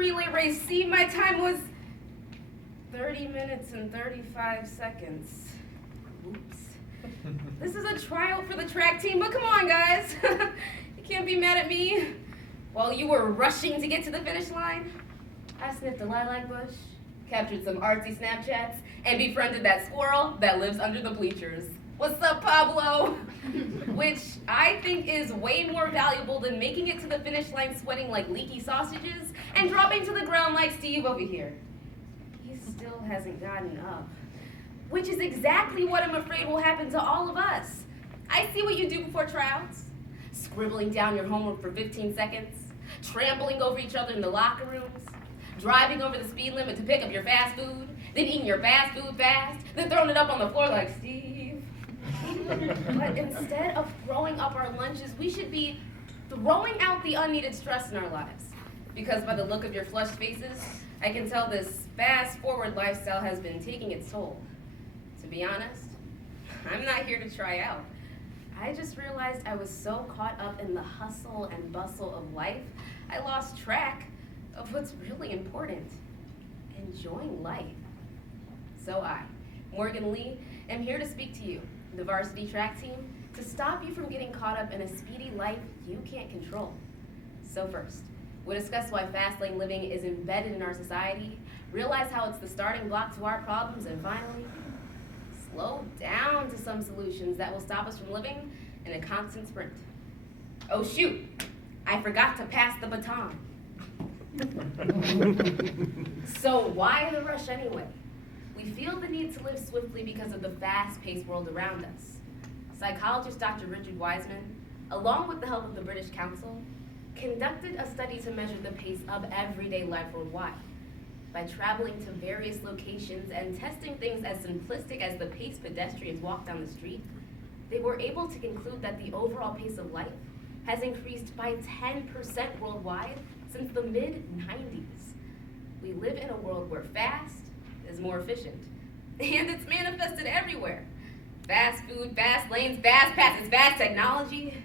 relay race. See, my time was 30 minutes and 35 seconds. Oops. This is a tryout for the track team, but come on, guys. You can't be mad at me. While you were rushing to get to the finish line, I sniffed a lilac bush, captured some artsy Snapchats, and befriended that squirrel that lives under the bleachers. What's up, Pablo? Which I think is way more valuable than making it to the finish line sweating like leaky sausages and dropping to the ground like Steve over here. He still hasn't gotten up. Which is exactly what I'm afraid will happen to all of us. I see what you do before tryouts. Scribbling down your homework for 15 seconds, trampling over each other in the locker rooms, driving over the speed limit to pick up your fast food, then eating your fast food fast, then throwing it up on the floor like Steve. But instead of throwing up our lunches, we should be throwing out the unneeded stress in our lives. Because by the look of your flushed faces, I can tell this fast-forward lifestyle has been taking its toll. To be honest, I'm not here to try out. I just realized I was so caught up in the hustle and bustle of life, I lost track of what's really important, enjoying life. So I, Morgan Lee, am here to speak to you, the varsity track team, to stop you from getting caught up in a speedy life you can't control. So first, we'll discuss why fast lane living is embedded in our society, realize how it's the starting block to our problems, and finally, slow down to some solutions that will stop us from living in a constant sprint. Oh shoot, I forgot to pass the baton. So why the rush anyway? We feel the need to live swiftly because of the fast-paced world around us. Psychologist Dr. Richard Wiseman, along with the help of the British Council, conducted a study to measure the pace of everyday life worldwide. By traveling to various locations and testing things as simplistic as the pace pedestrians walk down the street, they were able to conclude that the overall pace of life has increased by 10% worldwide since the mid-90s. We live in a world where fast is more efficient, and it's manifested everywhere. Fast food, fast lanes, fast passes, fast technology.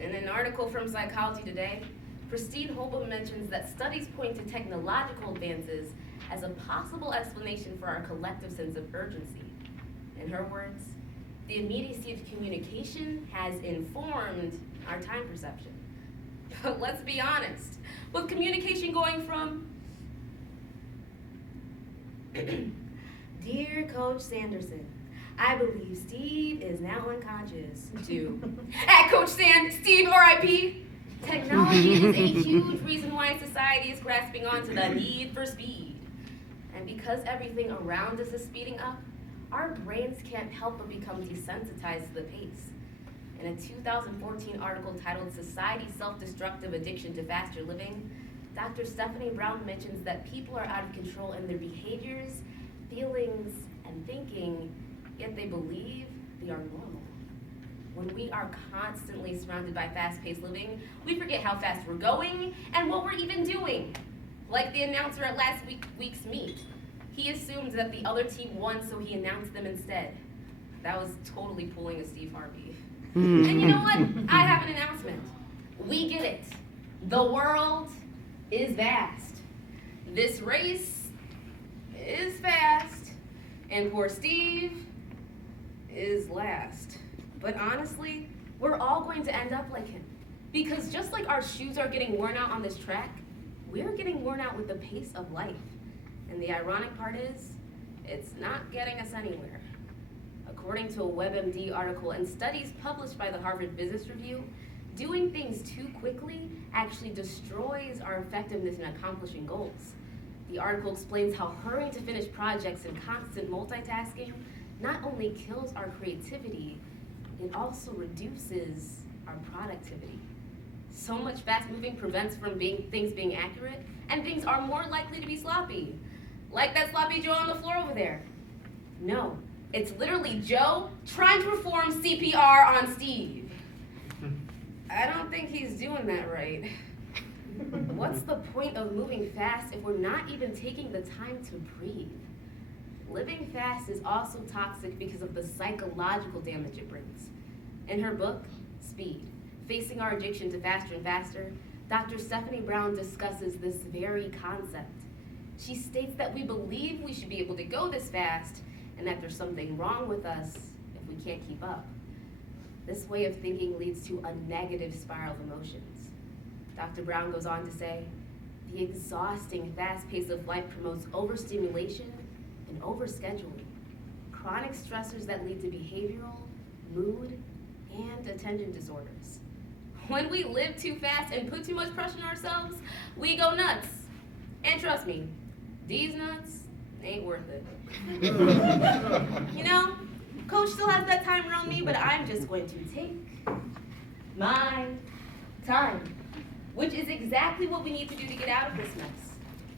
In an article from Psychology Today, Christine Holbom mentions that studies point to technological advances as a possible explanation for our collective sense of urgency. In her words, the immediacy of communication has informed our time perception. But let's be honest, with communication going from, Dear Coach Sanderson, I believe Steve is now unconscious, to, at Coach Sand, Steve RIP, technology is a huge reason why society is grasping onto the need for speed. And because everything around us is speeding up, our brains can't help but become desensitized to the pace. In a 2014 article titled Society's Self-Destructive Addiction to Faster Living, Dr. Stephanie Brown mentions that people are out of control in their behaviors, feelings, and thinking, yet they believe they are normal. When we are constantly surrounded by fast-paced living, we forget how fast we're going and what we're even doing. Like the announcer at last week's meet. He assumed that the other team won, so he announced them instead. That was totally pulling a Steve Harvey. And you know what? I have an announcement. We get it. The world is vast. This race is fast. And poor Steve is last. But honestly, we're all going to end up like him. Because just like our shoes are getting worn out on this track, we're getting worn out with the pace of life. And the ironic part is, it's not getting us anywhere. According to a WebMD article and studies published by the Harvard Business Review, doing things too quickly actually destroys our effectiveness in accomplishing goals. The article explains how hurrying to finish projects and constant multitasking not only kills our creativity, it also reduces our productivity. So much fast moving prevents from things being accurate, and things are more likely to be sloppy. Like that sloppy Joe on the floor over there. No, it's literally Joe trying to perform CPR on Steve. I don't think he's doing that right. What's the point of moving fast if we're not even taking the time to breathe? Living fast is also toxic because of the psychological damage it brings. In her book, Speed, Facing Our Addiction to Faster and Faster, Dr. Stephanie Brown discusses this very concept. She states that we believe we should be able to go this fast and that there's something wrong with us if we can't keep up. This way of thinking leads to a negative spiral of emotions. Dr. Brown goes on to say, the exhausting, fast pace of life promotes overstimulation and overscheduling, chronic stressors that lead to behavioral, mood, and attention disorders. When we live too fast and put too much pressure on ourselves, we go nuts. And trust me, these nuts ain't worth it. You know, Coach still has that timer on me, but I'm just going to take my time, which is exactly what we need to do to get out of this mess.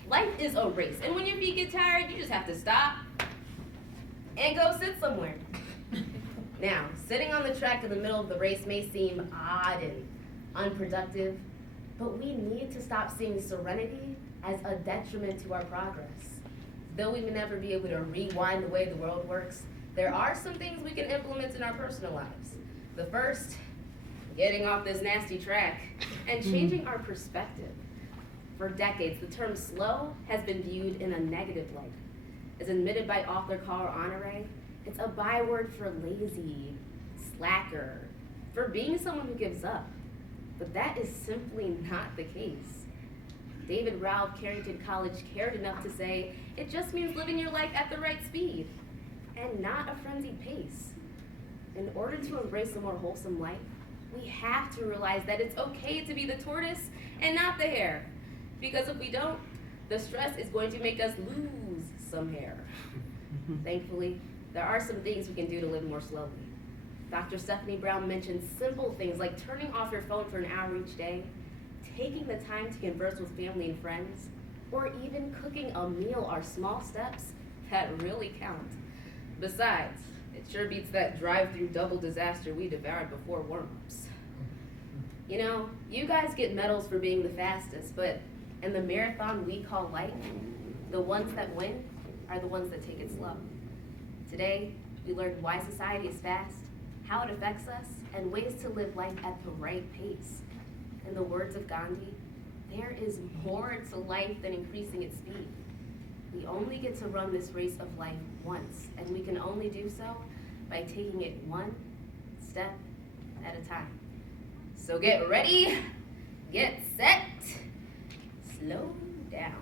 Life is a race, and when your feet get tired, you just have to stop and go sit somewhere. Now, sitting on the track in the middle of the race may seem odd and unproductive, but we need to stop seeing serenity as a detriment to our progress. Though we may never be able to rewind the way the world works, there are some things we can implement in our personal lives. The first, getting off this nasty track and changing our perspective. For decades, the term slow has been viewed in a negative light. As admitted by author Carl Honore, it's a byword for lazy, slacker, for being someone who gives up. But that is simply not the case. David Ralph Carrington College cared enough to say, it just means living your life at the right speed and not a frenzied pace. In order to embrace a more wholesome life, we have to realize that it's okay to be the tortoise and not the hare. Because if we don't, the stress is going to make us lose some hair. Thankfully, there are some things we can do to live more slowly. Dr. Stephanie Brown mentioned simple things like turning off your phone for an hour each day, taking the time to converse with family and friends, or even cooking a meal are small steps that really count. Besides, it sure beats that drive-through double disaster we devoured before warm-ups. You know, you guys get medals for being the fastest, but in the marathon we call life, the ones that win are the ones that take it slow. Today, we learned why society is fast, how it affects us, and ways to live life at the right pace. In the words of Gandhi, there is more to life than increasing its speed. We only get to run this race of life once, and we can only do so by taking it one step at a time. So get ready, get set, slow down.